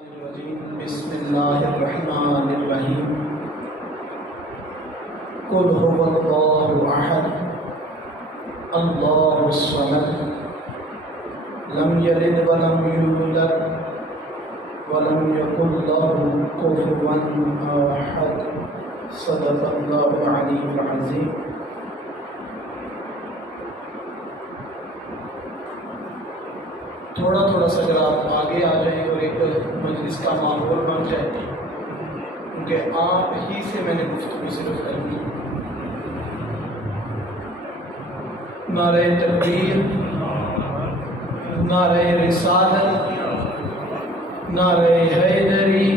بسم اللہ الرحمن الرحیم قل هو اللہ احد اللہ الصمد لم یلد ولم یولد ولم یکن له کفوا احد صدق اللہ العلی العظیم۔ تھوڑا تھوڑا سا اگر آپ آگے آ جائیں اور ایک مجلس کا ماحول بن جائے، کیونکہ آپ ہی سے میں نے گفتگو صرف کرنی۔ نعرہ تکبیر، نعرہ رسالت، نعرہ حیدری،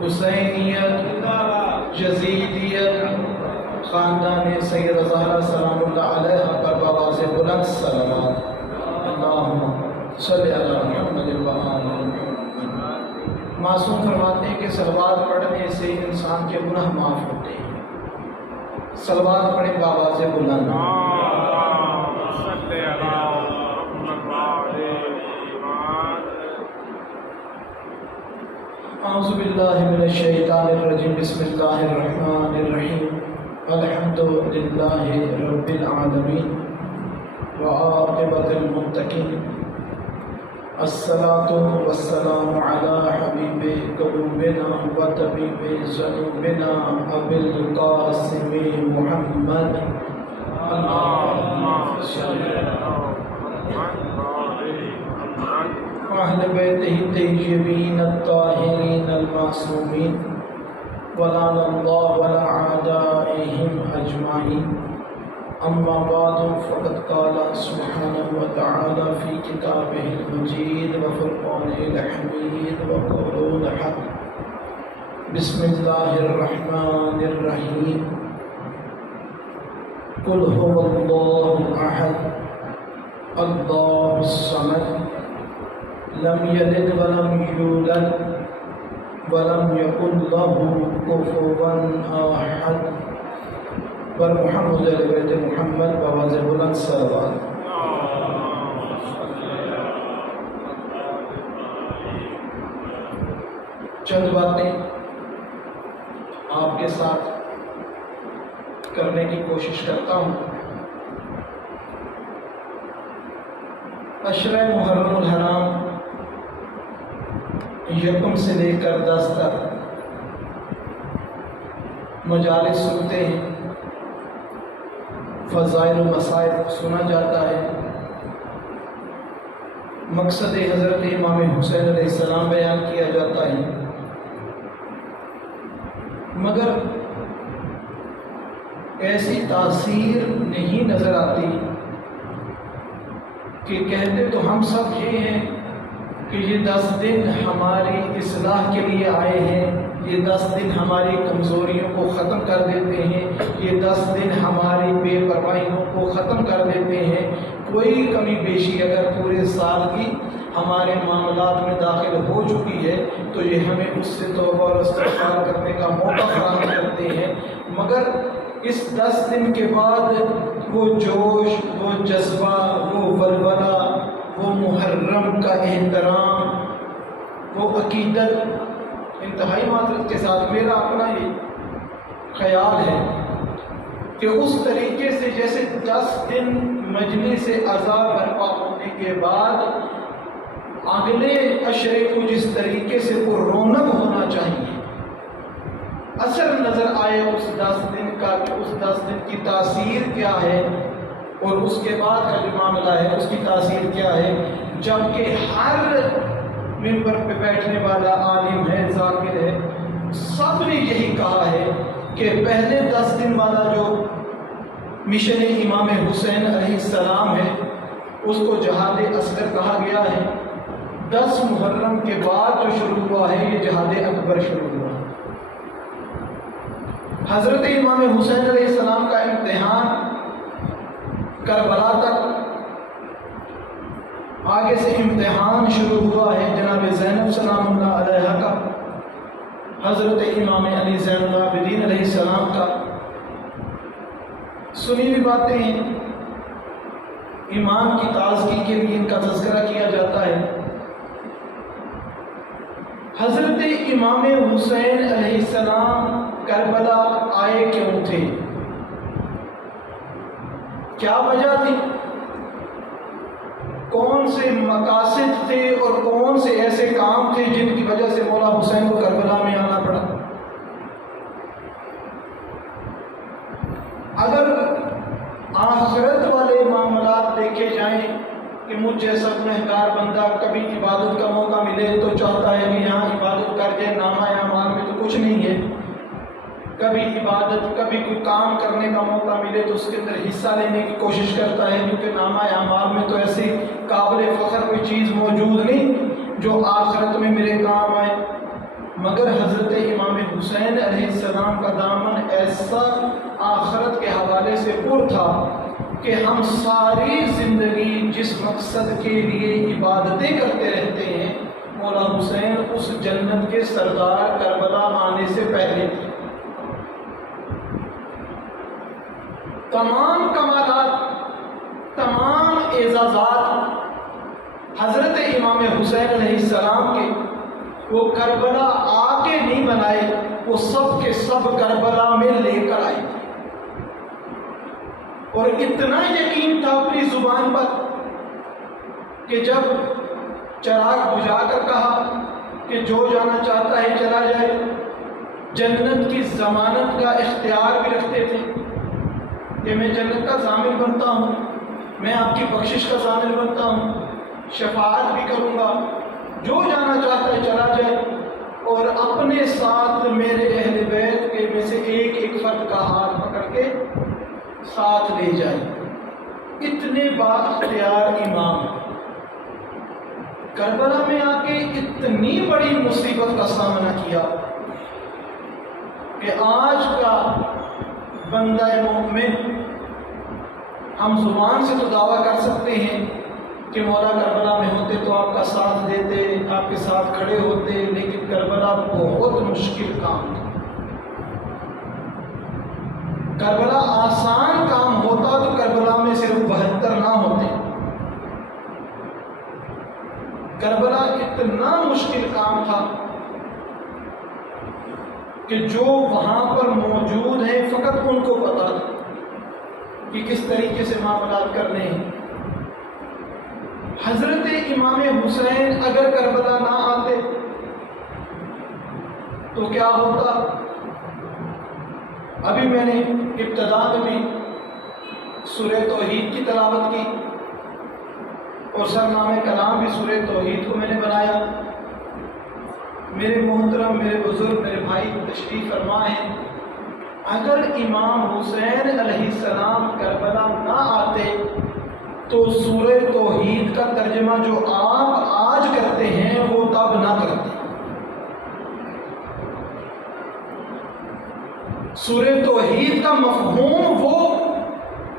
حسینیت، یزیدیت، خاندان سید زہرا سلام اللہ علیہ پر بآواز بلند صلوات۔ اللہم صلی علی محمد و آل محمد۔ معصوم فرماتے ہیں کہ صلوات پڑھنے سے انسان کے گناہ معاف ہوتے ہیں۔ صلوات پڑھیں بآواز بلند۔ اعوذ باللہ من الشیطان الرجیم، بسم اللہ الرحمن الرحیم، الحمد للہ رب العالمین وعاقبۃ المتقین، الصلاۃ والسلام علی حبیب قلوبنا وطبیب ذنوبنا ابی القاسم محمد اللہم صلی اہل بیتہ الطیبین الطاہرین المعصومین ولعن اللہ ولا اعدائہم اجمعین۔ اما بعد فقد قال سبحانہ وتعالی فی کتابہ المجید وفرقانہ الحمید وقول الحق۔ بسم اللہ الرحمن الرحیم، قل هو اللہ احد اللہ الصمد لم یلد ولم یولد ولم یکن له کفوا احد۔ پر محمد علیہ بیت محمد بآواز بلند صلوات۔ چند باتیں آپ کے ساتھ کرنے کی کوشش کرتا ہوں۔ عشرہ محرم الحرام یکم سے لے کر 10 تک مجالس سنتے ہیں، فضائل و مسائل سنا جاتا ہے، مقصد حضرت امام حسین علیہ السلام بیان کیا جاتا ہے، مگر ایسی تاثیر نہیں نظر آتی کہ کہتے تو ہم سب یہ ہیں کہ یہ 10 دن ہماری اصلاح کے لیے آئے ہیں، یہ 10 دن ہماری کمزوریوں کو ختم کر دیتے ہیں، یہ 10 دن ہماری بے پرواہیوں کو ختم کر دیتے ہیں۔ کوئی کمی بیشی اگر پورے سال کی ہمارے معاملات میں داخل ہو چکی ہے تو یہ ہمیں اس سے توبہ اور استغفار کرنے کا موقع فراہم کرتے ہیں، مگر اس 10 دن کے بعد وہ جوش، وہ جذبہ، وہ ولولہ، وہ محرم کا احترام، وہ عقیدت انتہائی معذرت کے ساتھ میرا اپنا یہ خیال ہے کہ اس طریقے سے جیسے 10 دن مجلس عزا برپا ہونے کے بعد اگلے عشرے کو جس طریقے سے وہ رونق ہونا چاہیے، اثر نظر آئے اس 10 دن کا کہ اس 10 دن کی تاثیر کیا ہے اور اس کے بعد کا جو معاملہ ہے اس کی تاثیر کیا ہے، جبکہ ہر ممبر پہ بیٹھنے والا عالم ہے، ذاکر ہے، سب نے یہی کہا ہے کہ پہلے 10 دن والا جو مشن امام حسین علیہ السلام ہے اس کو جہاد اصغر کہا گیا ہے۔ 10 محرم کے بعد جو شروع ہوا ہے یہ جہاد اکبر شروع ہوا۔ حضرت امام حسین علیہ السلام کا امتحان کربلا تک، آگے سے امتحان شروع ہوا ہے جناب زینب سلام اللہ علیہ کا، حضرت امام علی زین العابدین علیہ السلام کا۔ سنی ہوئی باتیں ہیں، ایمان کی تازگی کے لیے ان کا تذکرہ کیا جاتا ہے۔ حضرت امام حسین علیہ السلام کربلا آئے کیوں تھے؟ کیا وجہ تھی؟ کون سے مقاصد تھے اور کون سے ایسے کام تھے جن کی وجہ سے مولا حسین کو کربلا میں آنا پڑا؟ اگر آخرت والے معاملات دیکھے جائیں کہ مجھ جیسا گنہگار بندہ کبھی عبادت کا موقع ملے تو چاہتا ہے کہ یہاں عبادت کر کے نامہ اعمال میں تو کچھ نہیں ہے، کبھی عبادت کبھی کوئی کام کرنے کا موقع ملے تو اس کے اندر حصہ لینے کی کوشش کرتا ہے، کیونکہ نامہ اعمال میں تو ایسی قابل فخر کوئی چیز موجود نہیں جو آخرت میں میرے کام آئے۔ مگر حضرت امام حسین علیہ السلام کا دامن ایسا آخرت کے حوالے سے پر تھا کہ ہم ساری زندگی جس مقصد کے لیے عبادتیں کرتے رہتے ہیں، مولا حسین اس جنت کے سردار کربلا آنے سے پہلے تمام کمالات، تمام اعزازات حضرت امام حسین علیہ السلام کے وہ کربلا آ کے نہیں بنائے، وہ سب کے سب کربلا میں لے کر آئے، اور اتنا یقین تھا اپنی زبان پر کہ جب چراغ بجھا کر کہا کہ جو جانا چاہتا ہے چلا جائے، جنت کی ضمانت کا اختیار بھی رکھتے تھے کہ میں جنت کا ضامن بنتا ہوں، میں آپ کی بخشش کا ضامن بنتا ہوں، شفاعت بھی کروں گا، جو جانا چاہتا ہے چلا جائے، اور اپنے ساتھ میرے اہل بیت کے میں سے ایک ایک فرد کا ہاتھ پکڑ کے ساتھ لے جائے۔ اتنے با اختیار امام کربلا میں آ کے اتنی بڑی مصیبت کا سامنا کیا کہ آج کا بندہ مومن ہم زبان سے تو دعویٰ کر سکتے ہیں کہ مولا کربلا میں ہوتے تو آپ کا ساتھ دیتے، آپ کے ساتھ کھڑے ہوتے، لیکن کربلا بہت مشکل کام تھا۔ کربلا آسان کام ہوتا تو کربلا میں صرف 72 نہ ہوتے۔ کربلا اتنا مشکل کام تھا کہ جو وہاں پر موجود ہیں فقط ان کو پتا تھا کہ کس طریقے سے معاملات کرنے ہیں۔ حضرت امام حسین اگر کربلا نہ آتے تو کیا ہوتا؟ ابھی میں نے ابتدا میں بھی سورہ توحید کی تلاوت کی اور سرنامہ کلام بھی سورہ توحید کو میں نے بنایا۔ میرے محترم، میرے بزرگ، میرے بھائی تشریف فرما ہیں، اگر امام حسین علیہ السلام کربلا نہ آتے تو سورہ توحید کا ترجمہ جو آپ آج کرتے ہیں وہ تب نہ کرتے۔ سورہ توحید کا مفہوم وہ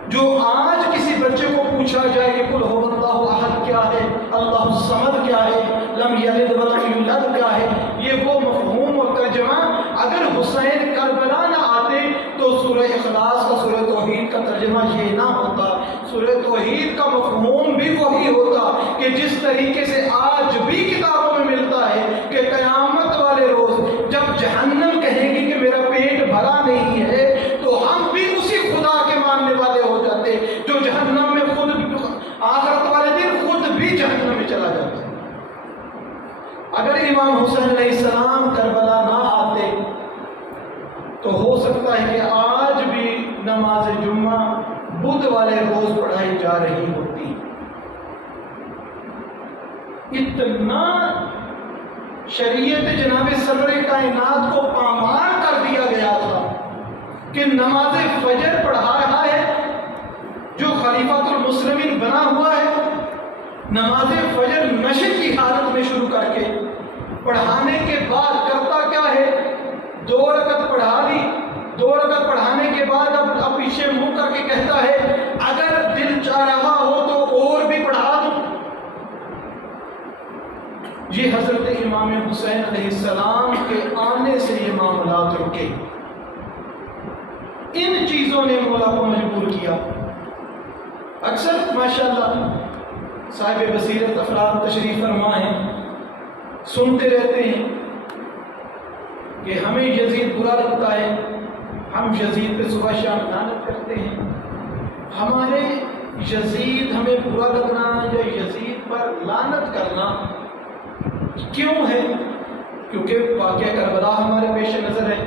جو آج کسی بچے کو پوچھا جائے کہ قل هو اللہ احد کیا ہے، اللہ الصمد کیا ہے، لم یلد ولم یولد کیا ہے، یہ وہ مفہوم اور ترجمہ اگر حسین کربلا نہ آتے تو سورہ اخلاص کا، سورہ توحید کا ترجمہ یہ نہ ہوتا۔ سورہ توحید کا مفہوم بھی وہی ہوتا کہ جس طریقے سے آج بھی کتابوں میں ملتا ہے کہ قیامت والے روز جب جہنم کہے گی کہ میرا پیٹ بھرا نہیں ہے تو ہم بھی اسی خدا کے ماننے والے ہو جاتے جو جہنم میں خود آخرت والے دن خود بھی جہنم میں چلا جاتا۔ اگر امام حسین علیہ السلام کربلا نہ آتے تو ہو سکتا ہے کہ آج بھی نماز جمعہ بدھ والے روز پڑھائی جا رہی ہوتی۔ اتنا شریعت جناب صدر کائنات کو پامال کر دیا گیا تھا کہ نماز فجر پڑھا رہا ہے جو خلیفۃ المسلمین بنا ہوا ہے، نماز فجر نشر کی حالت میں شروع کر کے پڑھانے کے بعد کرتا کیا ہے، 2 رکعت پڑھا لی، 2 رکعت پڑھانے کے بعد اب پیچھے منہ کر کے کہتا ہے اگر دل چاہ رہا ہو تو اور بھی پڑھا دوں۔ یہ حضرت امام حسین علیہ السلام کے آنے سے یہ معاملات رکے۔ ان چیزوں نے مولا کو مجبور کیا۔ اکثر ماشاءاللہ صاحب بصیرت افراد تشریف فرما ہیں، سنتے رہتے ہیں کہ ہمیں یزید برا لگتا ہے، ہم یزید پہ صبح شام لعنت کرتے ہیں. ہمارے یزید ہمیں برا لگنا یا یزید پر لعنت کرنا کیوں ہے؟ کیونکہ واقعہ کربلا ہمارے پیش نظر ہے،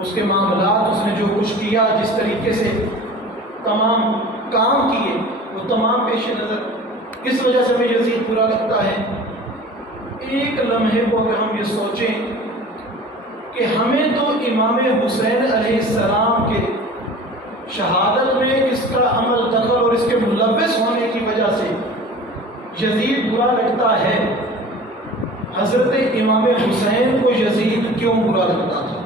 اس کے معاملات، اس نے جو کچھ کیا، جس طریقے سے تمام کام کیے، وہ تمام پیش نظر. اس وجہ سے ہمیں یزید برا لگتا ہے. ایک لمحے کو اگر ہم یہ سوچیں کہ ہمیں تو امام حسین علیہ السلام کے شہادت میں اس کا عمل دخل اور اس کے ملوث ہونے کی وجہ سے یزید برا لگتا ہے، حضرت امام حسین کو یزید کیوں برا لگتا تھا؟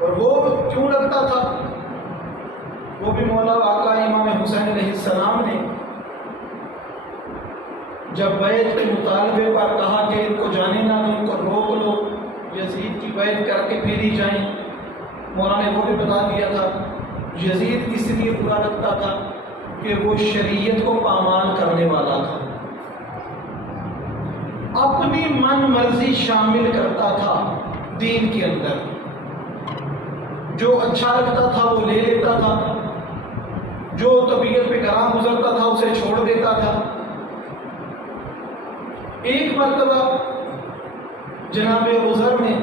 اور وہ کیوں لگتا تھا؟ وہ بھی مولا آقا امام حسین علیہ السلام نے جب بیعت کے مطالبے پر کہا کہ ان کو جانے نہ دو، ان کو روک لو، یزید کی بیعت کر کے پھر ہی جائیں، مولا نے وہ بھی بتا دیا تھا یزید اس لیے برا لگتا تھا کہ وہ شریعت کو پامال کرنے والا تھا، اپنی من مرضی شامل کرتا تھا دین کے اندر، جو اچھا لگتا تھا وہ لے لیتا تھا، جو طبیعت پہ گراں گزرتا تھا اسے چھوڑ دیتا تھا. ایک مرتبہ جناب ابوذر نے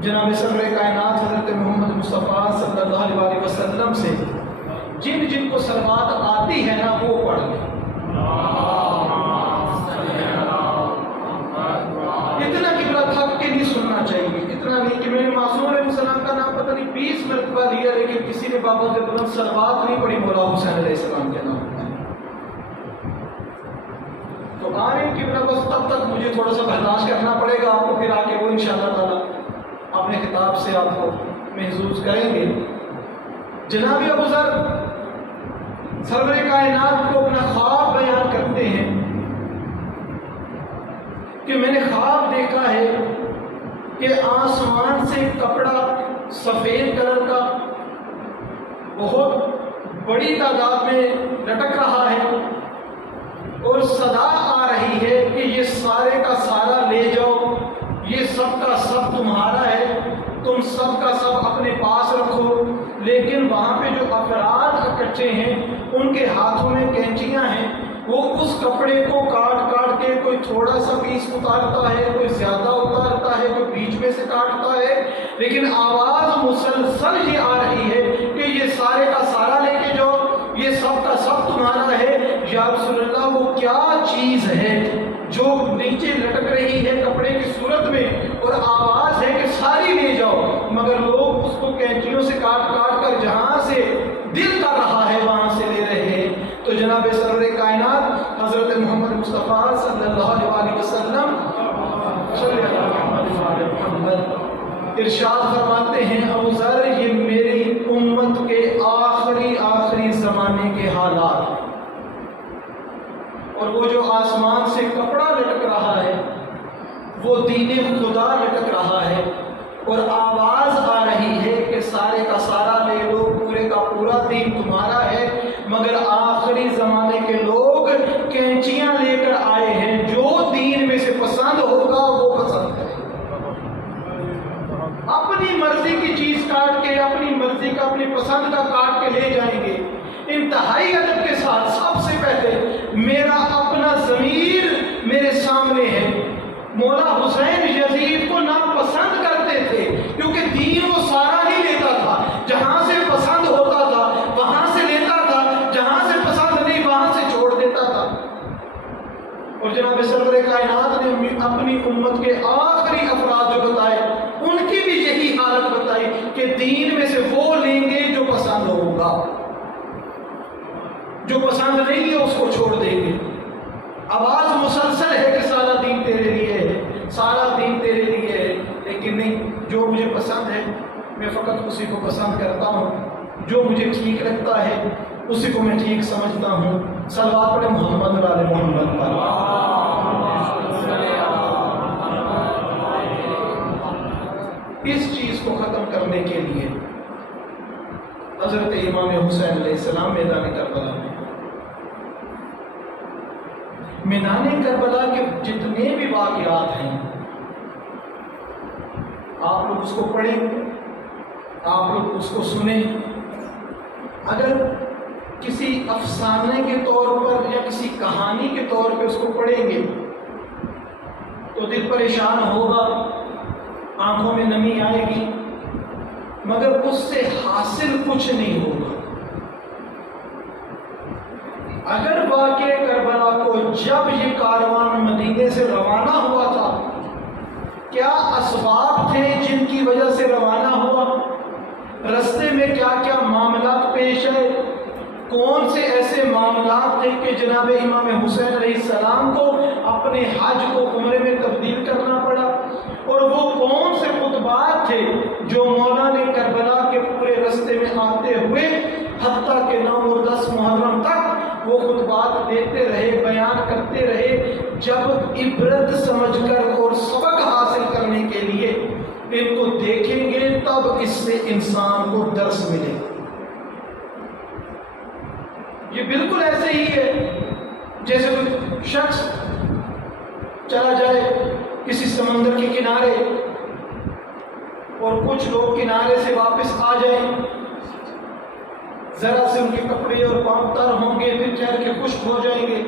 جناب سرور کائنات حضرت محمد مصطفیٰ صلی اللہ علیہ وسلم سے جن جن کو صلوات آتی ہے نا وہ پڑھ لیں. اتنا قبلہ تھک کے نہیں سننا چاہیے، اتنا نہیں کہ میں نے معصوم علیہ السلام کا نام پتہ نہیں 20 مرتبہ لیا لیکن کسی نے بابا سے بلند صلوات نہیں پڑھی مولا حسین علیہ السلام کے نام. تو آنے قبلہ بس تب تک مجھے تھوڑا سا برداشت کرنا پڑے گا، آپ کو پھر آ کے وہ انشاءاللہ تعالیٰ اپنے خطاب سے آپ کو محظوظ کریں گے. جناب ابوذر سرور کائنات کو اپنا خواب بیان کرتے ہیں کہ میں نے خواب دیکھا ہے کہ آسمان سے کپڑا سفید کلر کا بہت بڑی تعداد میں لٹک رہا ہے اور صدا آ رہی ہے کہ یہ سارے کا سارا لے جاؤ، یہ سب کا سب تمہارا ہے، تم سب کا سب اپنے پاس رکھو. لیکن وہاں پہ جو افراد اکٹھے ہیں ان کے ہاتھوں میں کینچیاں ہیں، وہ اس کپڑے کو کاٹ کاٹ کے کوئی تھوڑا سا پیس اتارتا ہے، کوئی زیادہ اتارتا ہے، کوئی بیچ میں سے کاٹتا ہے، لیکن آواز مسلسل یہ آ رہی ہے کہ یہ سارے کا سارا لے کے جاؤ، یہ سب کا سب تمہارا ہے. یا رسول اللہ وہ کیا چیز ہے جو نیچے لٹک رہی ہے کپڑے کی صورت میں اور آواز ہے کہ ساری لے جاؤ، مگر لوگ اس کو کینچیوں سے کاٹ کاٹ کر جہاں سے دل کر رہا ہے وہاں سے لے رہے ہیں. تو جناب سرور کائنات حضرت محمد مصطفیٰ صلی اللہ علیہ وسلم ارشاد فرماتے ہیں ابوذر یہ میری امت کے آخری زمانے کے حالات، اور وہ جو آسمان سے کپڑا لٹک رہا ہے وہ دین خدا لٹک رہا ہے اور آواز آ رہی ہے کہ سارے کا سارا لے لو، پورے کا پورا دین تمہارا ہے، مگر آخری زمانے کے لوگ کینچیاں لے کر آئے ہیں، جو دین میں سے پسند ہوگا وہ پسند کرے، اپنی مرضی کی چیز کاٹ کے اپنی مرضی کا اپنی پسند کا کاٹ کے لے جائیں گے. انتہائی ادب کے ساتھ سب سے پہلے میرا اپنا ضمیر میرے سامنے ہے. مولا حسین یزید کو ناپسند کرتے تھے کیونکہ دین وہ سارا ہی لیتا تھا، جہاں سے پسند ہوتا تھا وہاں سے لیتا تھا، جہاں سے پسند نہیں وہاں سے چھوڑ دیتا تھا. اور جناب سرور کائنات نے اپنی امت کے آخری افراد جو بتائے ان کی بھی یہی حالت بتائی کہ دین میں سے وہ لیں گے جو پسند ہوگا، جو پسند نہیں ہے اس کو چھوڑ دیں گے. آواز مسلسل ہے کہ سارا دین تیرے لیے ہے، سارا دین تیرے لیے ہے، لیکن نہیں، جو مجھے پسند ہے میں فقط اسی کو پسند کرتا ہوں، جو مجھے ٹھیک لگتا ہے اسی کو میں ٹھیک سمجھتا ہوں. صلوات پڑھیں محمد علی محمد پر. اس چیز کو ختم کرنے کے لیے حضرت امام حسین علیہ السلام میدان کربلا میں، میدان کربلا کے جتنے بھی واقعات ہیں آپ لوگ اس کو پڑھیں، آپ لوگ اس کو سنیں۔ اگر کسی افسانے کے طور پر یا کسی کہانی کے طور پہ اس کو پڑھیں گے تو دل پریشان ہوگا، آنکھوں میں نمی آئے گی، مگر اس سے حاصل کچھ نہیں ہوگا۔ اگر واقعہ کربلا کو جب یہ کاروان مدینے سے روانہ ہوا تھا، کیا اسباب تھے جن کی وجہ سے روانہ ہوا، رستے میں کیا کیا معاملات پیش آئے، کون سے ایسے معاملات تھے کہ جناب امام حسین علیہ السلام کو اپنے حج کو عمرے میں تبدیل کرنا پڑا، اور وہ کون سے خطبات تھے جو مولا نے کربلا کے پورے رستے میں آتے ہوئے حتیٰ کہ 9 اور 10 محرم تک وہ خطبات دیتے رہے، بیان کرتے رہے، جب عبرت سمجھ کر اور سبق حاصل کرنے کے لیے ان کو دیکھیں گے تب اس سے انسان کو درس ملے گا۔ یہ بالکل ایسے ہی ہے جیسے کوئی شخص چلا جائے کسی سمندر کے کنارے اور کچھ لوگ کنارے سے واپس آ جائیں، ذرا سے ان کے کپڑے اور پاؤں تر ہوں گے، پھر چہر کے خشک ہو جائیں گے۔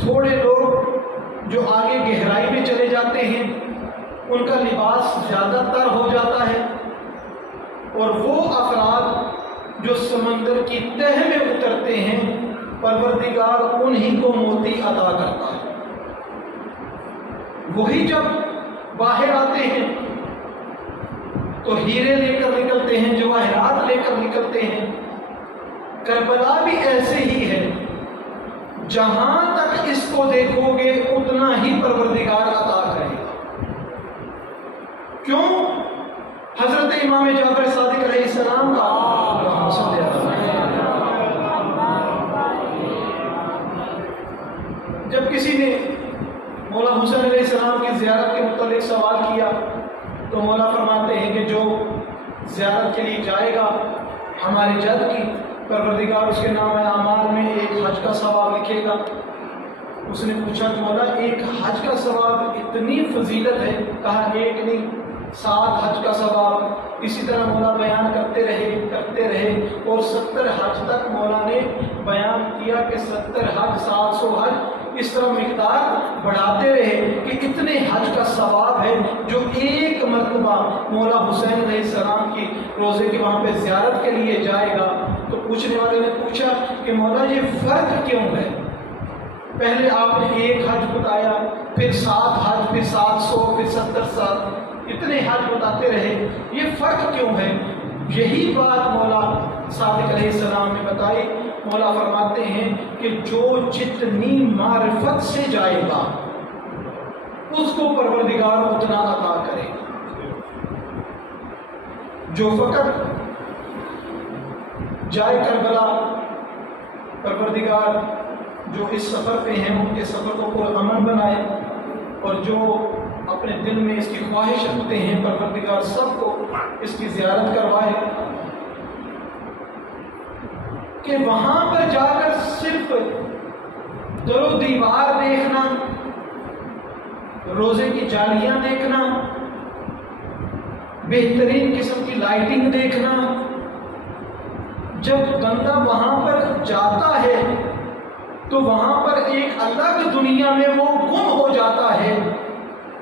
تھوڑے لوگ جو آگے گہرائی میں چلے جاتے ہیں ان کا لباس زیادہ تر ہو جاتا ہے، اور وہ افراد جو سمندر کی تہ میں اترتے ہیں پروردگار انہی کو موتی عطا کرتا ہے۔ وہی جب باہر آتے ہیں تو ہیرے لے کر نکلتے ہیں، جواہرات لے کر نکلتے ہیں۔ کربلا بھی ایسے ہی ہے، جہاں تک اس کو دیکھو گے اتنا ہی پروردگار عطا کرے گا۔ کیوں؟ حضرت امام جعفر صادق علیہ السلام کا جب کسی نے مولا حسین علیہ السلام کی زیارت کے متعلق سوال کیا تو مولا فرماتے ہیں کہ جو زیارت کے لیے جائے گا ہمارے جد کی، پروردگار اس کے نام اعمال میں ایک حج کا ثواب لکھے گا۔ اس نے پوچھا کہ مولا ایک حج کا ثواب اتنی فضیلت ہے؟ کہا ایک نہیں 7 حج کا ثواب۔ اسی طرح مولا بیان کرتے رہے اور 70 حج تک مولا نے بیان کیا کہ 70 حج 700 حج، اس طرح مقدار بڑھاتے رہے کہ اتنے حج کا ثواب ہے جو ایک مرتبہ مولا حسین علیہ السلام کی روزے کے وہاں پہ زیارت کے لیے جائے گا۔ تو پوچھنے والے نے پوچھا کہ مولا یہ فرق کیوں ہے؟ پہلے آپ نے ایک حج بتایا، پھر 7 حج، پھر 700، پھر 70 سال، اتنے حج بتاتے رہے، یہ فرق کیوں ہے؟ یہی بات مولا صادق علیہ السلام نے بتائی۔ مولا فرماتے ہیں کہ جو جتنی معرفت سے جائے گا اس کو پروردگار اتنا عطا کرے گا۔ جو فقط جائے کربلا، پروردگار جو اس سفر پہ ہیں ان کے سفر کو پرامن بنائے، اور جو اپنے دل میں اس کی خواہش رکھتے ہیں پروردگار سب کو اس کی زیارت کروائے، کہ وہاں پر جا کر صرف در و دیوار دیکھنا، روزے کی جالیاں دیکھنا، بہترین قسم کی لائٹنگ دیکھنا، جب بندہ وہاں پر جاتا ہے تو وہاں پر ایک الگ دنیا میں وہ گم ہو جاتا ہے،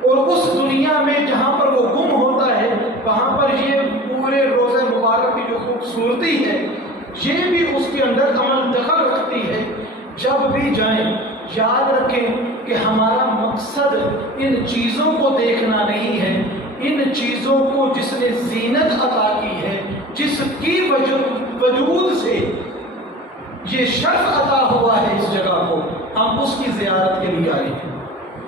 اور اس دنیا میں جہاں پر وہ گم ہوتا ہے وہاں پر یہ پورے روزہ مبارک کی جو خوبصورتی ہے یہ بھی اس کے اندر عمل دخل رکھتی ہے۔ جب بھی جائیں یاد رکھیں کہ ہمارا مقصد ان چیزوں کو دیکھنا نہیں ہے، ان چیزوں کو جس نے زینت عطا کی ہے، جس کی وجود سے یہ شرف عطا ہوا ہے اس جگہ کو، ہم اس کی زیارت کے لیے آئے ہیں۔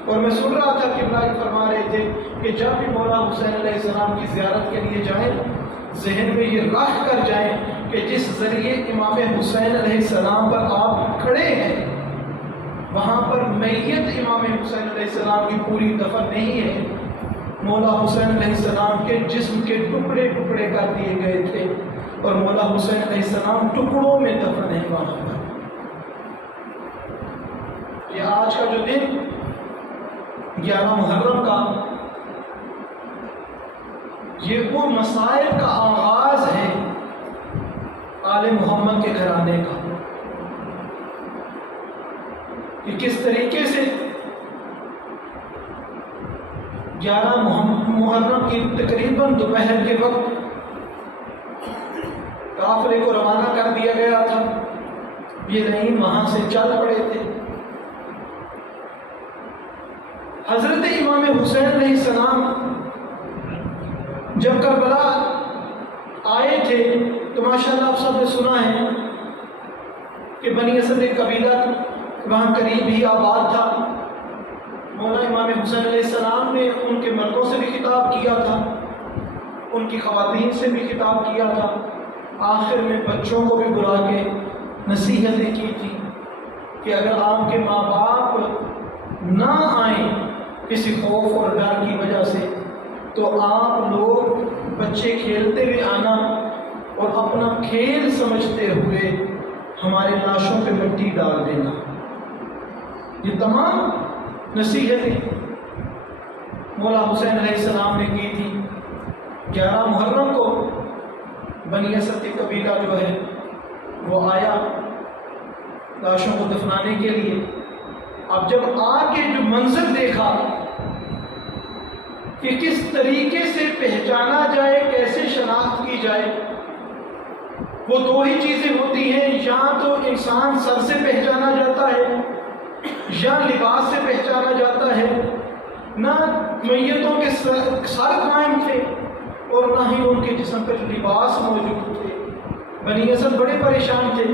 اور میں سن رہا تھا کہ ابراہیم فرما رہے تھے کہ جب بھی مولا حسین علیہ السلام کی زیارت کے لیے جائیں ذہن میں یہ رکھ کر جائیں کہ جس ذریعے امام حسین علیہ السلام پر آپ کھڑے ہیں وہاں پر میت امام حسین علیہ السلام کی پوری دفن نہیں ہے، مولا حسین علیہ السلام کے جسم کے ٹکڑے ٹکڑے کر دیے گئے تھے، اور مولا حسین علیہ السلام ٹکڑوں میں دفن ہے وہاں پر۔ یہ آج کا جو دن 11 محرم کا یہ وہ مسائل کا آغاز ہے آل محمد کے گھرانے کا، کہ کس طریقے سے 11 محرم کی تقریباً دوپہر کے وقت قافلے کو روانہ کر دیا گیا تھا، یہ رحیم وہاں سے چل پڑے تھے۔ حضرت امام حسین علیہ السلام جب کربلا آئے تھے تو ماشاءاللہ آپ سب نے سنا ہے کہ بنی اسد ایک قبیلہ وہاں قریب ہی آباد تھا۔ مولا امام حسین علیہ السلام نے ان کے مردوں سے بھی خطاب کیا تھا، ان کی خواتین سے بھی خطاب کیا تھا، آخر میں بچوں کو بھی بلا کے نصیحتیں کی تھی کہ اگر آپ کے ماں باپ نہ آئیں کسی خوف اور ڈر کی وجہ سے تو آپ لوگ بچے کھیلتے ہوئے آنا اور اپنا کھیل سمجھتے ہوئے ہمارے لاشوں پہ مٹی ڈال دینا۔ یہ تمام نصیحتیں مولا حسین علیہ السلام نے کی تھی۔ 11 محرم کو بنی اسد کے قبیلہ جو ہے وہ آیا لاشوں کو دفنانے کے لیے۔ اب جب آگے جو منظر دیکھا کہ کس طریقے سے پہچانا جائے، کیسے شناخت کی جائے، وہ دو ہی چیزیں ہوتی ہیں، یا تو انسان سر سے پہچانا جاتا ہے یا لباس سے پہچانا جاتا ہے۔ نہ میتوں کے سر قائم تھے اور نہ ہی ان کے جسم پر لباس موجود تھے۔ بنی اسد بڑے پریشان تھے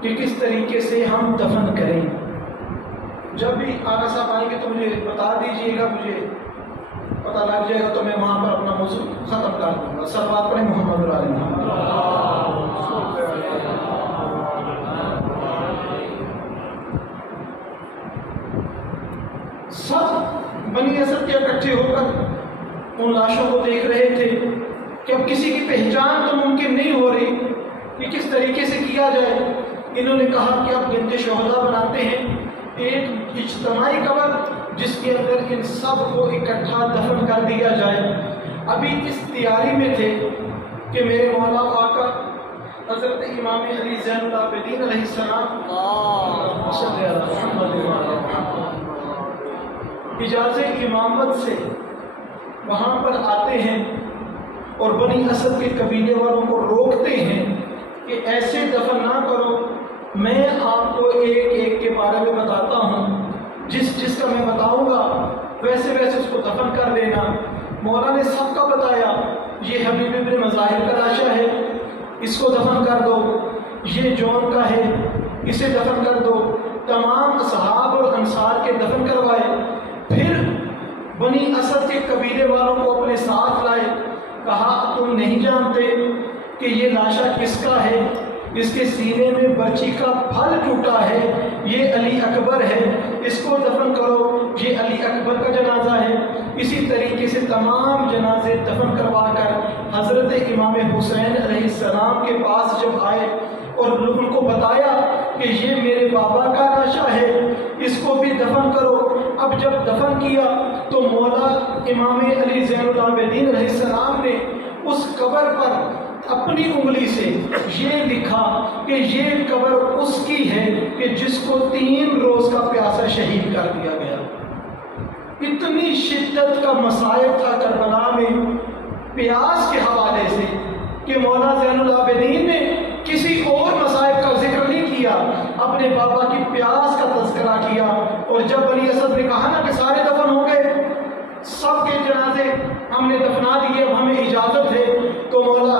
کہ کس طریقے سے ہم دفن کریں۔ جب بھی آقا صاحب آئیں گے تو مجھے بتا دیجئے گا، مجھے پتہ لگ جائے گا تو میں وہاں پر اپنا موضوع ختم کر دوں گا۔ صلوات پڑھیں محمد علیہ سب بنی اسد کے اکٹھے ہو کر ان لاشوں کو دیکھ رہے تھے کہ اب کسی کی پہچان تو ممکن نہیں ہو رہی کہ کس طریقے سے کیا جائے۔ انہوں نے کہا کہ اب گنج شہداء بناتے ہیں ایک اجتماعی قبر جس کے اندر ان سب کو اکٹھا دفن کر دیا جائے۔ ابھی اس تیاری میں تھے کہ میرے مولا آقا حضرت امام علی زین العابدین علیہ السلام اجازت امامت سے وہاں پر آتے ہیں اور بنی اسد کے قبیلے والوں کو روکتے ہیں کہ ایسے دفن نہ کرو، میں آپ کو ایک ایک کے بارے میں بتاتا ہوں، جس کا میں بتاؤں گا ویسے ویسے اس کو دفن کر دینا۔ مولا نے سب کا بتایا، یہ حبیب ابن مظاہر کا لاشا ہے، اس کو دفن کر دو، یہ جون کا ہے، اسے دفن کر دو۔ تمام اصحاب اور انصار کے دفن کروائے، پھر بنی اسد کے قبیلے والوں کو اپنے ساتھ لائے، کہا تم نہیں جانتے کہ یہ لاشا کس کا ہے؟ اس کے سینے میں برچی کا پھل ٹوٹا ہے، یہ علی اکبر ہے، اس کو دفن کرو، یہ علی اکبر کا جنازہ ہے۔ اسی طریقے سے تمام جنازے دفن کروا کر حضرت امام حسین علیہ السلام کے پاس جب آئے اور ان کو بتایا کہ یہ میرے بابا کا لاشا ہے، اس کو بھی دفن کرو۔ اب جب دفن کیا تو مولا امام علی زین العابدین علیہ السلام نے اس قبر پر اپنی انگلی سے یہ لکھا کہ یہ قبر اس کی ہے کہ جس کو 3 روز کا پیاسا شہید کر دیا گیا۔ اتنی شدت کا مصائب تھا کربلا میں پیاس کے حوالے سے کہ مولا زین العابدین نے کسی اور مصائب کا ذکر نہیں کیا، اپنے بابا کی پیاس کا تذکرہ کیا۔ اور جب بنی اسد نے کہا نا کہ سارے دفن ہو گئے، سب کے جنازے ہم نے دفنا دیے، اب ہمیں اجازت ہے، تو مولا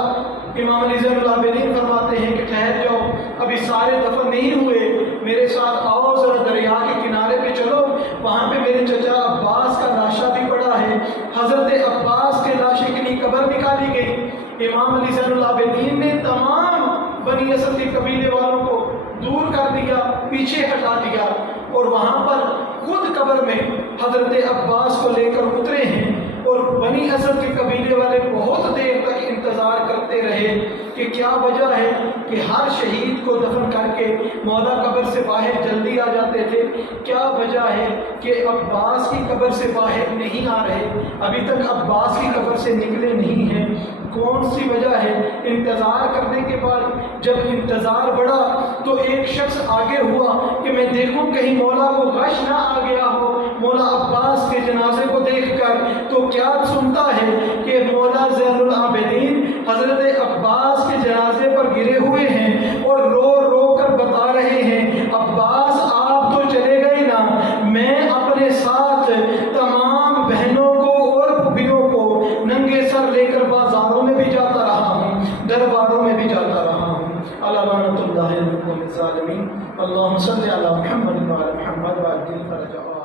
امام علی زین العابدین فرماتے ہیں کہ ٹھہر جاؤ، ابھی سارے دفن نہیں ہوئے، میرے ساتھ آؤ، ذرا دریا کے کنارے پہ چلو، وہاں پہ میرے چچا عباس کا لاشا بھی پڑا ہے۔ حضرت عباس کے لاشے کے لیے قبر نکالی گئی۔ امام علی زین العابدین نے تمام بنی اسد کے قبیلے والوں کو دور کر دیا، پیچھے ہٹا دیا، اور وہاں پر خود قبر میں حضرت عباس کو لے کر اترے ہیں۔ اور بنی اسد کے قبیلے والے بہت دیر تک انتظار کرتے رہے کہ کیا وجہ ہے کہ ہر شہید کو دفن کر کے مولا قبر سے باہر جلدی آ جاتے تھے؟ کیا وجہ ہے کہ عباس کی قبر سے باہر نہیں آ رہے، ابھی تک عباس کی قبر سے نکلے نہیں ہیں؟ کون سی وجہ ہے؟ انتظار کرنے کے بعد جب انتظار بڑھا تو ایک شخص آگے ہوا کہ میں دیکھوں کہیں مولا کو غش نہ آ گیا ہو۔ مولا عباس کے جنازے کو دیکھ کر تو کیا سنتا ہے کہ مولا زین العابدین حضرت عباس کے جنازے پر گرے ہوئے ہیں اور رو رو کر بتا رہے ہیں عباس آپ تو چلے گئے نا، میں اپنے ساتھ تمام بہنوں کو اور پھوپھیوں کو ننگے سر لے کر بازاروں میں بھی جاتا رہا ہوں، درباروں میں بھی جاتا رہا ہوں۔ لعنۃ اللہ علی الظالمین۔ اللہم صلی علی محمد وعلی محمد وعجل فرجہ۔